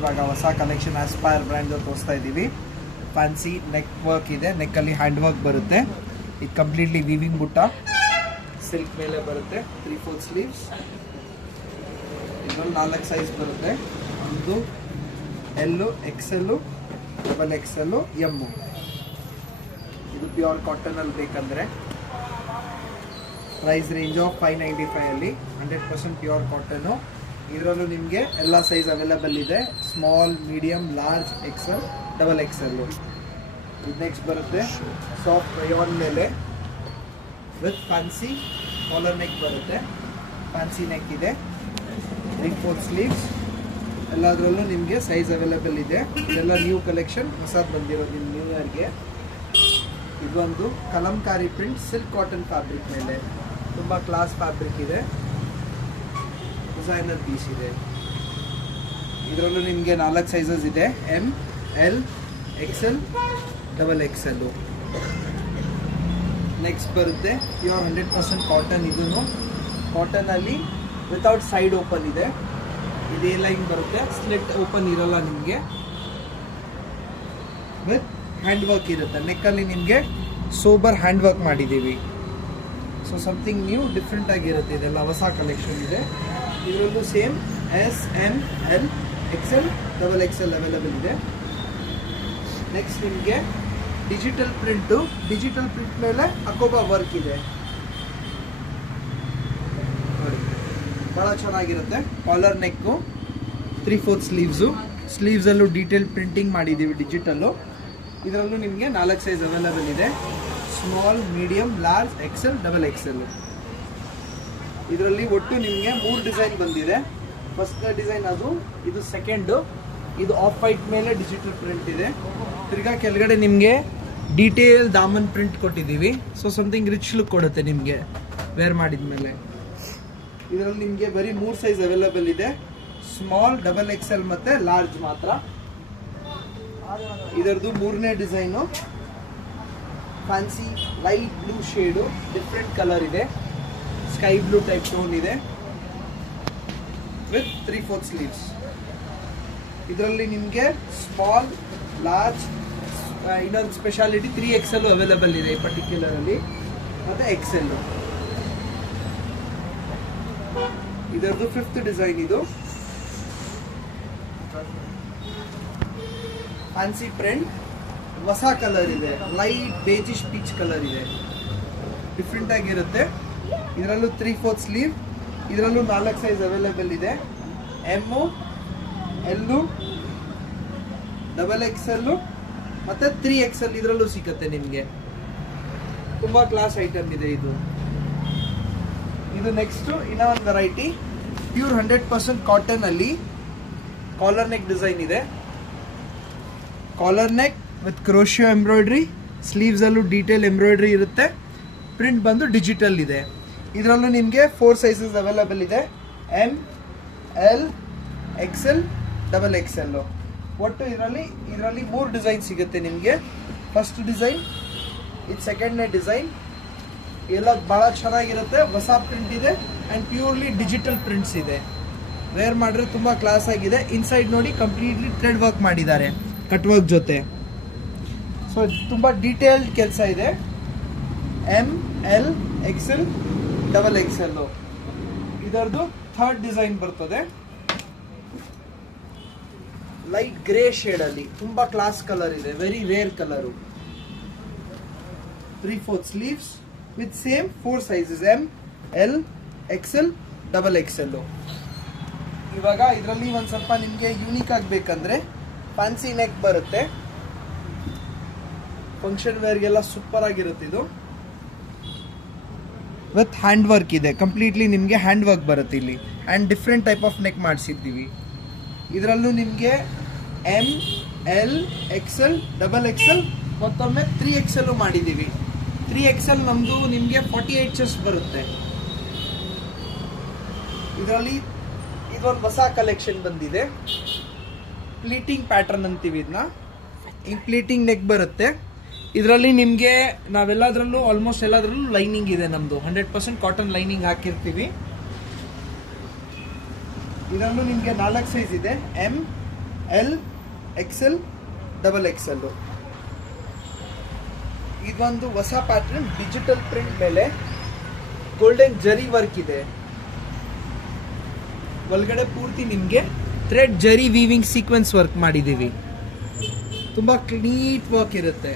ಇವಾಗ ಹೊಸ collection aspire brand ತೋರಿಸ್ತಾ ಇದ್ದೀವಿ. ಫ್ಯಾನ್ಸಿ ನೆಕ್ ವರ್ಕ್ ಇದೆ, ನೆಕ್ಕಲ್ಲಿ ಹ್ಯಾಂಡ್ ವರ್ಕ್ ಬರುತ್ತೆ. ಇದು ಕಂಪ್ಲೀಟ್ಲಿ ವೀವಿಂಗ್ ಬುಟ್ಟ ಸಿಲ್ಕ್ ಮೇಲೆ ಬರುತ್ತೆ. 3/4 ಸ್ಲೀವ್ಸ್. ಇದರಲ್ಲಿ 4 ಸೈಜ್ ಬರುತ್ತೆ. ಒಂದು L, XL, XXL, M. ಇದು ಪ್ಯೂರ್ ಕಾಟನ್ ಅಲ್ಲಿ ಬೇಕಂದ್ರೆ ಪ್ರೈಸ್ ರೇಂಜ್ ಆಫ್ 595 ಅಲ್ಲಿ 100% ಪ್ಯೂರ್ ಕಾಟನ್. ಇದರಲ್ಲೂ ನಿಮಗೆ ಎಲ್ಲ ಸೈಜ್ ಅವೈಲೇಬಲ್ ಇದೆ. Small, medium, large, XL, XXL. ಇದು ನೆಕ್ಸ್ಟ್ ಬರುತ್ತೆ ಸಾಫ್ಟ್ ರಯಾನ್ ಮೇಲೆ ವಿತ್ ಫ್ಯಾನ್ಸಿ ಕಾಲರ್ ನೆಕ್ ಬರುತ್ತೆ. ಫ್ಯಾನ್ಸಿ ನೆಕ್ ಇದೆ. 3/4 ಸ್ಲೀವ್ಸ್. ಎಲ್ಲದರಲ್ಲೂ ನಿಮಗೆ ಸೈಜ್ ಅವೈಲೇಬಲ್ ಇದೆ. ಇದೆಲ್ಲ ನ್ಯೂ ಕಲೆಕ್ಷನ್, ಹೊಸದು ಬಂದಿರೋದು ನಿಮ್ಮ ನ್ಯೂ ಇಯರ್ಗೆ. ಇದೊಂದು Kalamkari print silk cotton fabric ಮೇಲೆ ತುಂಬ ಕ್ಲಾಸ್ ಫ್ಯಾಬ್ರಿಕ್ ಇದೆ. ಡಿಸೈನರ್ ಪೀಸ್ ಇದೆ. ಇದರಲ್ಲೂ ನಿಮಗೆ 4 ಸೈಜಸ್ ಇದೆ. M, L, XL, XXL. Next ಬರುತ್ತೆ ಪ್ಯೂರ್ 100% ಕಾಟನ್. ಇದೂ ಕಾಟನಲ್ಲಿ ವಿತೌಟ್ ಸೈಡ್ ಓಪನ್ ಇದೆ. ಇದೇ ಲೈನ್ ಬರುತ್ತೆ, ಸ್ಲಿಟ್ ಓಪನ್ ಇರಲ್ಲ ನಿಮಗೆ. ವಿತ್ ಹ್ಯಾಂಡ್ ವರ್ಕ್ ಇರುತ್ತೆ. ನೆಕ್ಕಲ್ಲಿ ನಿಮಗೆ ಸೋಬರ್ ಹ್ಯಾಂಡ್ ವರ್ಕ್ ಮಾಡಿದ್ದೀವಿ. ಸೊ ಸಮಥಿಂಗ್ ನ್ಯೂ, ಡಿಫ್ರೆಂಟ್ ಆಗಿರುತ್ತೆ. ಇದೆಲ್ಲ ಹೊಸ ಕಲೆಕ್ಷನ್ ಇದೆ. ಇದರಲ್ಲೂ same S, M, L, XL, XXL available ಇದೆ. ನೆಕ್ಸ್ಟ್ ನಿಮಗೆ ಡಿಜಿಟಲ್ ಪ್ರಿಂಟು. ಡಿಜಿಟಲ್ ಪ್ರಿಂಟ್ ಮೇಲೆ ಅಕೋಬಾ ವರ್ಕ್ ಇದೆ ನೋಡಿ, ಭಾಳ ಚೆನ್ನಾಗಿರುತ್ತೆ. Collar neck, 3/4 sleeves. ಸ್ಲೀವ್ಸಲ್ಲೂ ಡೀಟೇಲ್ ಪ್ರಿಂಟಿಂಗ್ ಮಾಡಿದ್ದೀವಿ ಡಿಜಿಟಲ್ಲು. ಇದರಲ್ಲೂ ನಿಮಗೆ 4 ಸೈಜ್ ಅವೈಲೇಬಲ್ ಇದೆ. Small, medium, large, XL, XXL. ಇದರಲ್ಲಿ ಒಟ್ಟು ನಿಮಗೆ 3 ಡಿಸೈನ್ ಬಂದಿದೆ. ಫಸ್ಟ್ ಡಿಸೈನ್ ಅದು, ಇದು ಸೆಕೆಂಡು. ಇದು ಆಫ್ ವೈಟ್ ಮೇಲೆ ಡಿಜಿಟಲ್ ಪ್ರಿಂಟ್ ಇದೆ. ತಿರ್ಗಾ ಕೆಳಗಡೆ ನಿಮಗೆ ಡೀಟೇಲ್ ದಾಮನ್ ಪ್ರಿಂಟ್ ಕೊಟ್ಟಿದ್ದೀವಿ. ಸೊ ಸಮಥಿಂಗ್ ರಿಚ್ ಲುಕ್ ಕೊಡುತ್ತೆ ನಿಮಗೆ ವೇರ್ ಮಾಡಿದ ಮೇಲೆ. ಇದರಲ್ಲಿ ನಿಮಗೆ ಬರೀ 3 ಸೈಜ್ ಅವೈಲೇಬಲ್ ಇದೆ. ಸ್ಮಾಲ್, XXL ಮತ್ತು ಲಾರ್ಜ್ ಮಾತ್ರ. ಇದರದ್ದು 3ನೇ design. Fancy light blue shade, different colour ಇದೆ. ಸ್ಕೈ ಬ್ಲೂ ಟೈಪ್ ಟೋನ್ ಇದೆ ವಿತ್ 3/4 ಸ್ಲೀವ್ಸ್. ಇದರಲ್ಲಿ ನಿಮಗೆ ಸ್ಮಾಲ್, ಲಾರ್ಜ್, ಇನ್ನೊಂದು ಸ್ಪೆಷಾಲಿಟಿ 3XL ಅವೈಲೇಬಲ್ ಇದೆ ಈ ಪರ್ಟಿಕ್ಯುಲರ್ ಅಲ್ಲಿ, ಮತ್ತೆ XL. ಇದರದ್ದು 5th ಡಿಸೈನ್. ಇದು ಫ್ಯಾನ್ಸಿ ಪ್ರಿಂಟ್, ಹೊಸ ಕಲರ್ ಇದೆ. ಲೈಟ್ ಬೇಜಿಶ್ ಪೀಚ್ ಕಲರ್ ಇದೆ. ಡಿಫ್ರೆಂಟ್ ಆಗಿರುತ್ತೆ. ಇದರಲ್ಲೂ 3/4 ಸ್ಲೀವ್. ಇದರಲ್ಲೂ 4 ಸೈಜ್ ಅವೈಲೇಬಲ್ ಇದೆ. M, L, XXL ಮತ್ತು 3XL. ಇದರಲ್ಲೂ ಸಿಗುತ್ತೆ ನಿಮಗೆ. ತುಂಬ ಕ್ಲಾಸ್ ಐಟಮ್ ಇದೆ ಇದು. ಇದು ನೆಕ್ಸ್ಟು ಇನ್ನೊಂದು ವೆರೈಟಿ ಪ್ಯೂರ್ 100% ಕಾಟನ್ ಅಲ್ಲಿ ಕಾಲರ್ ನೆಕ್ ಡಿಸೈನ್ ಇದೆ. Collar neck with crochet embroidery. Sleeves ಅಲ್ಲೂ ಡೀಟೇಲ್ ಎಂಬ್ರಾಯ್ಡ್ರಿ ಇರುತ್ತೆ. ಪ್ರಿಂಟ್ ಬಂದು ಡಿಜಿಟಲ್ ಇದೆ. ಇದರಲ್ಲೂ ನಿಮಗೆ 4 ಸೈಜಸ್ ಅವೈಲೇಬಲ್ ಇದೆ. M, L, XL, XXL. ಒಟ್ಟು ಇದರಲ್ಲಿ 3 ಡಿಸೈನ್ ಸಿಗುತ್ತೆ ನಿಮಗೆ. ಫಸ್ಟ್ ಡಿಸೈನ್, ಇದು ಸೆಕೆಂಡ್ನೇ ಡಿಸೈನ್. ಎಲ್ಲ ಭಾಳ ಚೆನ್ನಾಗಿರುತ್ತೆ. ಹೊಸ ಪ್ರಿಂಟ್ ಇದೆ ಆ್ಯಂಡ್ ಪ್ಯೂರ್ಲಿ ಡಿಜಿಟಲ್ ಪ್ರಿಂಟ್ಸ್ ಇದೆ. ವೇರ್ ಮಾಡಿದ್ರೆ ತುಂಬ ಕ್ಲಾಸ್ ಆಗಿದೆ. ಇನ್ಸೈಡ್ ನೋಡಿ ಕಂಪ್ಲೀಟ್ಲಿ ಥ್ರೆಡ್ ವರ್ಕ್ ಮಾಡಿದ್ದಾರೆ ಕಟ್ ವರ್ಕ್ ಜೊತೆ. ಸೊ ತುಂಬ ಡೀಟೇಲ್ಡ್ ಕೆಲಸ ಇದೆ. M, L, XL, XXL. ಇದರದ್ದು 3rd ಡಿಸೈನ್ ಬರ್ತದೆ. ಲೈಟ್ ಗ್ರೇ ಶೇಡ್ ಅಲ್ಲಿ ತುಂಬಾ ಕ್ಲಾಸ್ ಕಲರ್ ಇದೆ. Very rare colour. 3/4 sleeves with same 4 sizes M, L, XL, XXL. ಇವಾಗ ಇದರಲ್ಲಿ ಒಂದು ಸ್ವಲ್ಪ ನಿಮಗೆ ಯೂನಿಕ್ ಆಗಬೇಕಂದ್ರೆ ಫ್ಯಾನ್ಸಿ ನೆಕ್ ಬರುತ್ತೆ. ಫಂಕ್ಷನ್ ವೇರ್ಗೆಲ್ಲ ಸೂಪರ್ ಆಗಿರುತ್ತೆ. ಇದು ವಿತ್ ಹ್ಯಾಂಡ್ ವರ್ಕ್ ಇದೆ. ಕಂಪ್ಲೀಟ್ಲಿ ನಿಮಗೆ ಹ್ಯಾಂಡ್ ವರ್ಕ್ ಬರುತ್ತೆ ಇಲ್ಲಿ. And different type of neck ಮಾಡಿಸಿದ್ದೀವಿ. ಇದರಲ್ಲೂ ನಿಮಗೆ M, L, XL, XXL ಮತ್ತೊಮ್ಮೆ 3XL ಮಾಡಿದ್ದೀವಿ. 3XL ನಮ್ಮದು ನಿಮಗೆ 48 ಚೆಸ್ಟ್ ಬರುತ್ತೆ. ಇದರಲ್ಲಿ ಇದೊಂದು ಹೊಸ ಕಲೆಕ್ಷನ್ ಬಂದಿದೆ. ಪ್ಲೀಟಿಂಗ್ ಪ್ಯಾಟರ್ನ್ ಅಂತೀವಿ ಇದನ್ನ. ಈ ಪ್ಲೀಟಿಂಗ್ ನೆಕ್ ಬರುತ್ತೆ. ಇದರಲ್ಲಿ ನಿಮಗೆ ನಾವೆಲ್ಲದರಲ್ಲೂ ಆಲ್ಮೋಸ್ಟ್ ಎಲ್ಲದರಲ್ಲೂ ಲೈನಿಂಗ್ ಇದೆ. ನಮ್ಮದು 100% ಕಾಟನ್ ಲೈನಿಂಗ್ ಹಾಕಿರ್ತೀವಿ. ಇದರಲ್ಲೂ ನಿಮಗೆ 4 ಸೈಜ್ ಇದೆ. M, L, XL, double XL. ಇದೊಂದು ಹೊಸ ಪ್ಯಾಟರ್ನ್ ಡಿಜಿಟಲ್ ಪ್ರಿಂಟ್ ಮೇಲೆ ಗೋಲ್ಡನ್ ಜರಿ ವರ್ಕ್ ಇದೆ. ಒಳಗಡೆ ಪೂರ್ತಿ ನಿಮಗೆ ಥ್ರೆಡ್ ಜರಿ ವೀವಿಂಗ್ ಸೀಕ್ವೆನ್ಸ್ ವರ್ಕ್ ಮಾಡಿದ್ದೀವಿ. ತುಂಬಾ ನೀಟ್ ವರ್ಕ್ ಇರುತ್ತೆ.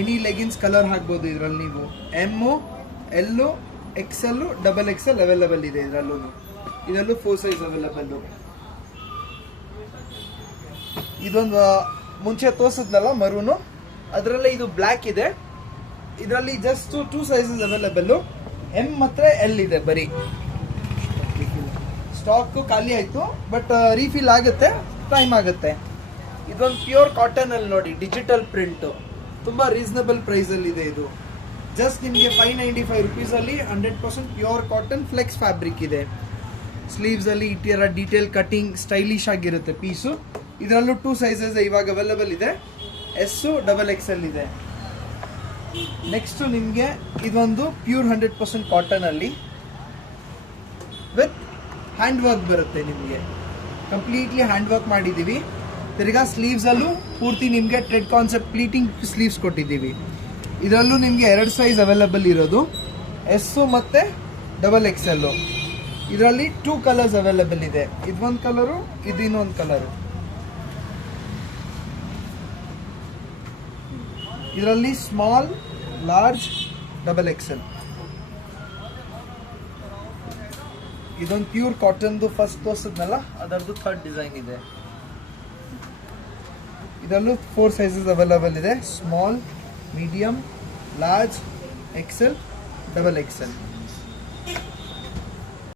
ಎನಿ ಲೆಗಿನ್ಸ್ ಕಲರ್ ಹಾಕ್ಬೋದು ಇದರಲ್ಲಿ ನೀವು. M, L, XL, double XL available ಇದೆ ಇದರಲ್ಲೂ 4 ಸೈಜ್ ಅವೈಲೇಬಲ್. ಇದೊಂದು ಮುಂಚೆ ತೋರಿಸಿದ್ನಲ್ಲ ಮರೂನು, ಅದರಲ್ಲೇ ಇದು ಬ್ಲ್ಯಾಕ್ ಇದೆ. ಇದರಲ್ಲಿ ಜಸ್ಟ್ 2 ಸೈಜಸ್ ಅವೈಲೇಬಲ್. ಎಮ್ ಮತ್ತೆ ಎಲ್ ಇದೆ ಬರೀ. ಸ್ಟಾಕ್ ಖಾಲಿ ಆಯ್ತು, ಬಟ್ ರೀಫಿಲ್ ಆಗುತ್ತೆ, ಟೈಮ್ ಆಗುತ್ತೆ. ಇದೊಂದು ಪ್ಯೂರ್ ಕಾಟನ್ ಅಲ್ಲಿ ನೋಡಿ, ಡಿಜಿಟಲ್ ಪ್ರಿಂಟ್, ತುಂಬಾ ರೀಸನಬಲ್ ಪ್ರೈಸ್ ಅಲ್ಲಿ ಇದೆ. ಇದು ಜಸ್ಟ್ ನಿಮಗೆ 595 rupees ಅಲ್ಲಿ 100% ಪ್ಯೂರ್ ಕಾಟನ್ ಫ್ಲೆಕ್ಸ್ ಫ್ಯಾಬ್ರಿಕ್ ಇದೆ. ಸ್ಲೀವ್ಸ್ ಅಲ್ಲಿ ಇಟ್ಟಿರೋ ಡೀಟೇಲ್ ಕಟಿಂಗ್ ಸ್ಟೈಲಿಶ್ ಆಗಿರುತ್ತೆ ಪೀಸು. ಇದರಲ್ಲೂ 2 ಸೈಜಸ್ ಇವಾಗ ಅವೈಲೇಬಲ್ ಇದೆ. ಎಸ್, ಡಬಲ್ ಎಕ್ಸೆಲ್ ಇದೆ. ನೆಕ್ಸ್ಟ್ ನಿಮಗೆ ಇದೊಂದು ಪ್ಯೂರ್ 100% ಕಾಟನ್ ಅಲ್ಲಿ ವಿತ್ ಹ್ಯಾಂಡ್ ವರ್ಕ್ ಬರುತ್ತೆ. ನಿಮಗೆ ಕಂಪ್ಲೀಟ್ಲಿ ಹ್ಯಾಂಡ್ ವರ್ಕ್ ಮಾಡಿದ್ದೀವಿ. ತಿರ್ಗಾ ಸ್ಲೀವ್ಸ್ ಅಲ್ಲೂ ಪೂರ್ತಿ ನಿಮಗೆ ಥ್ರೆಡ್ ಕಾನ್ಸೆಪ್ಟ್ ಪ್ಲೀಟಿಂಗ್ ಸ್ಲೀವ್ಸ್ ಕೊಟ್ಟಿದ್ದೀವಿ. ಇದರಲ್ಲೂ ನಿಮಗೆ 2 ಸೈಜ್ ಅವೈಲೇಬಲ್ ಇರೋದು, ಎಸ್ ಮತ್ತೆ ಡಬಲ್ ಎಕ್ಸೆಲ್. ಇದರಲ್ಲಿ 2 ಕಲರ್ಸ್ ಅವೈಲೇಬಲ್ ಇದೆ. ಇದೊಂದು ಕಲರು, ಇದು ಇನ್ನೊಂದು ಕಲರು. ಇದರಲ್ಲಿ ಸ್ಮಾಲ್, ಲಾರ್ಜ್, ಡಬಲ್ ಎಕ್ಸೆಲ್. ಇದೊಂದು ಪ್ಯೂರ್ ಕಾಟನ್ದು ಫಸ್ಟ್ ತೋರಿಸಿದ್ನಲ್ಲ ಅದರದ್ದು 3rd ಡಿಸೈನ್ ಇದೆ. ಇದರಲ್ಲೂ 4 ಸೈಜಸ್ ಅವೈಲೇಬಲ್ ಇದೆ. Small, medium, large, XL, double Excel.